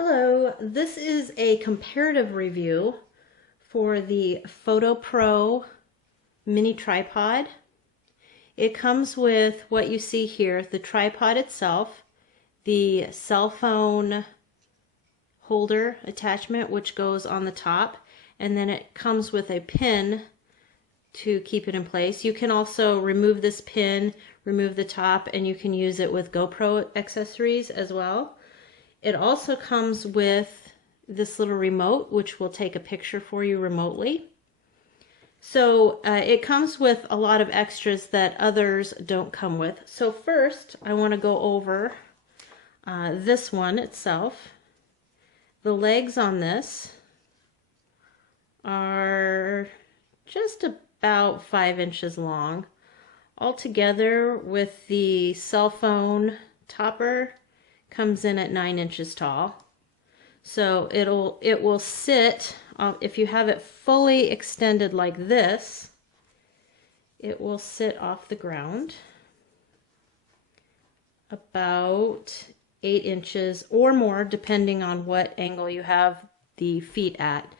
Hello, this is a comparative review for the Fotopro mini tripod. It comes with what you see here, the tripod itself, the cell phone holder attachment which goes on the top, and then it comes with a pin to keep it in place. You can also remove this pin, remove the top, and you can use it with GoPro accessories as well. It also comes with this little remote, which will take a picture for you remotely. So it comes with a lot of extras that others don't come with. So first, I want to go over this one itself. The legs on this are just about 5 inches long. Altogether, with the cell phone topper, comes in at 9 inches tall. So it will sit, if you have it fully extended like this, it will sit off the ground about 8 inches or more, depending on what angle you have the feet at.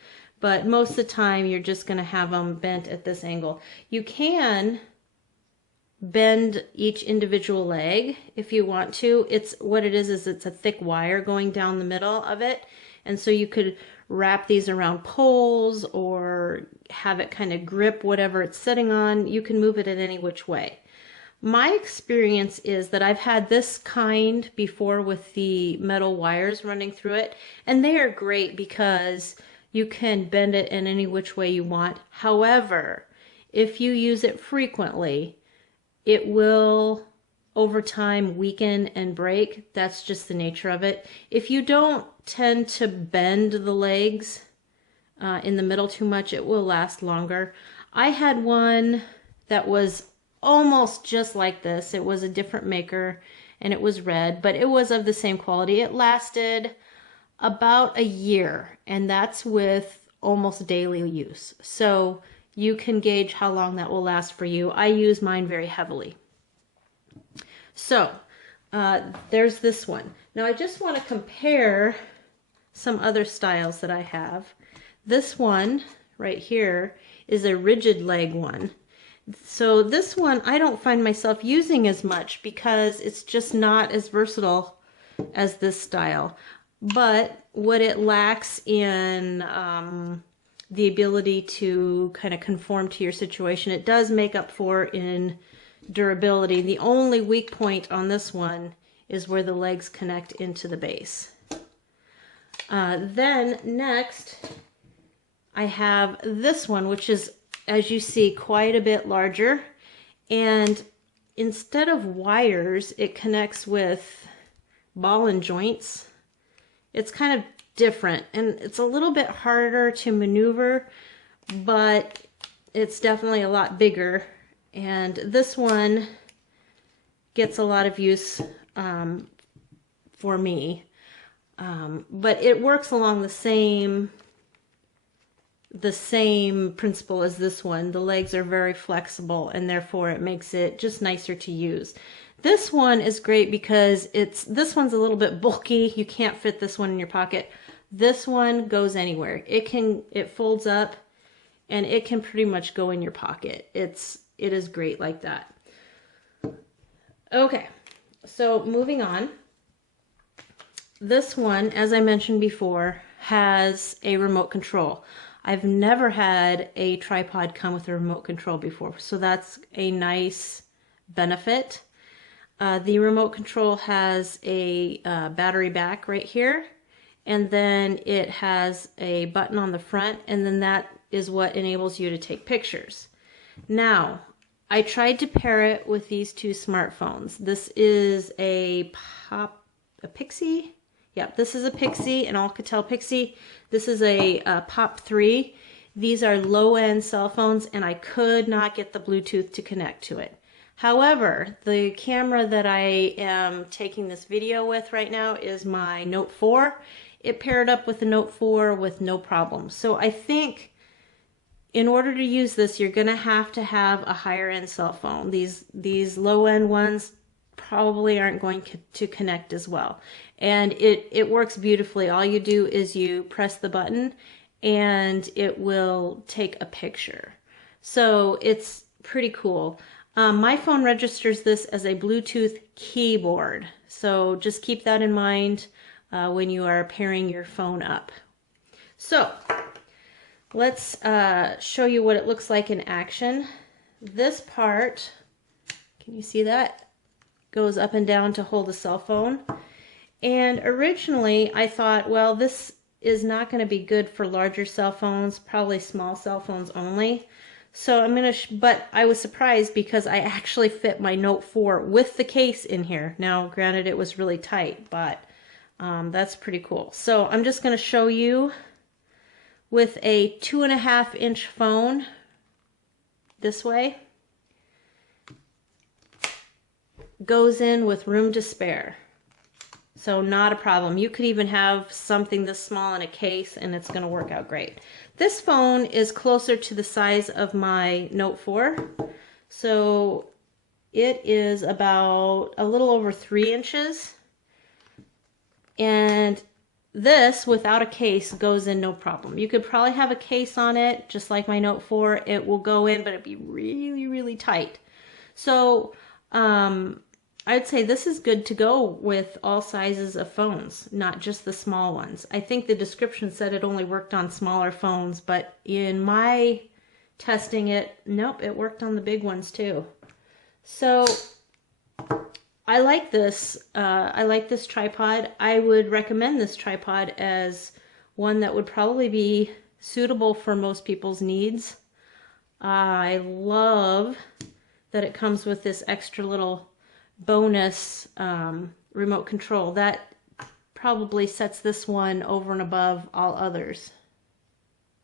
But most of the time you're just going to have them bent at this angle. You can bend each individual leg if you want to. It's what it is it's a thick wire going down the middle of it, and so you could wrap these around poles or have it kind of grip whatever it's sitting on. You can move it in any which way. My experience is that I've had this kind before with the metal wires running through it, and they are great because you can bend it in any which way you want. However, if you use it frequently, it will over time weaken and break. That's just the nature of it. If you don't tend to bend the legs in the middle too much, it will last longer. I had one that was almost just like this. It was a different maker and it was red, but it was of the same quality. It lasted about a year, and that's with almost daily use. So you can gauge how long that will last for you. I use mine very heavily. So there's this one. Now I just want to compare some other styles that I have. This one right here is a rigid leg one. So this one I don't find myself using as much because it's just not as versatile as this style. But what it lacks in the ability to kind of conform to your situation, it does make up for in durability. The only weak point on this one is where the legs connect into the base. Then next I have this one, which is, as you see, quite a bit larger, and instead of wires it connects with ball and joints. It's kind of different, and it's a little bit harder to maneuver, but it's definitely a lot bigger, and this one gets a lot of use for me, but it works along the same principle as this one. The legs are very flexible, and therefore it makes it just nicer to use. This one is great because this one's a little bit bulky. You can't fit this one in your pocket. This one goes anywhere. It folds up and it can pretty much go in your pocket. It is great like that. Okay, so moving on. This one, as I mentioned before, has a remote control. I've never had a tripod come with a remote control before, so that's a nice benefit. The remote control has a battery back right here, and then it has a button on the front, and then that is what enables you to take pictures. Now, I tried to pair it with these two smartphones. This is a Pixie? Yep, this is a Pixie, an Alcatel Pixie. This is a Pop 3. These are low-end cell phones, and I could not get the Bluetooth to connect to it. However, the camera that I am taking this video with right now is my Note 4. It paired up with the Note 4 with no problem. So I think in order to use this, you're going to have a higher end cell phone. These low end ones probably aren't going to connect as well. And it works beautifully. All you do is you press the button and it will take a picture. So it's pretty cool. My phone registers this as a Bluetooth keyboard. So just keep that in mind when you are pairing your phone up. So let's show you what it looks like in action. This part, can you see that? Goes up and down to hold a cell phone. And originally I thought, well, this is not going to be good for larger cell phones, probably small cell phones only. So I'm going to, but I was surprised because I actually fit my Note 4 with the case in here. Now, granted, it was really tight, but that's pretty cool. So I'm just going to show you with a 2.5-inch phone this way. Goes in with room to spare. So not a problem. You could even have something this small in a case and it's going to work out great. This phone is closer to the size of my Note 4. So it is about a little over 3 inches. And this, without a case, goes in no problem. You could probably have a case on it, just like my Note 4. It will go in, but it'd be really, really tight. So I'd say this is good to go with all sizes of phones, not just the small ones. I think the description said it only worked on smaller phones, but in my testing it, nope, it worked on the big ones too. So I like this. I like this tripod. I would recommend this tripod as one that would probably be suitable for most people's needs. I love that it comes with this extra little bonus remote control. That probably sets this one over and above all others.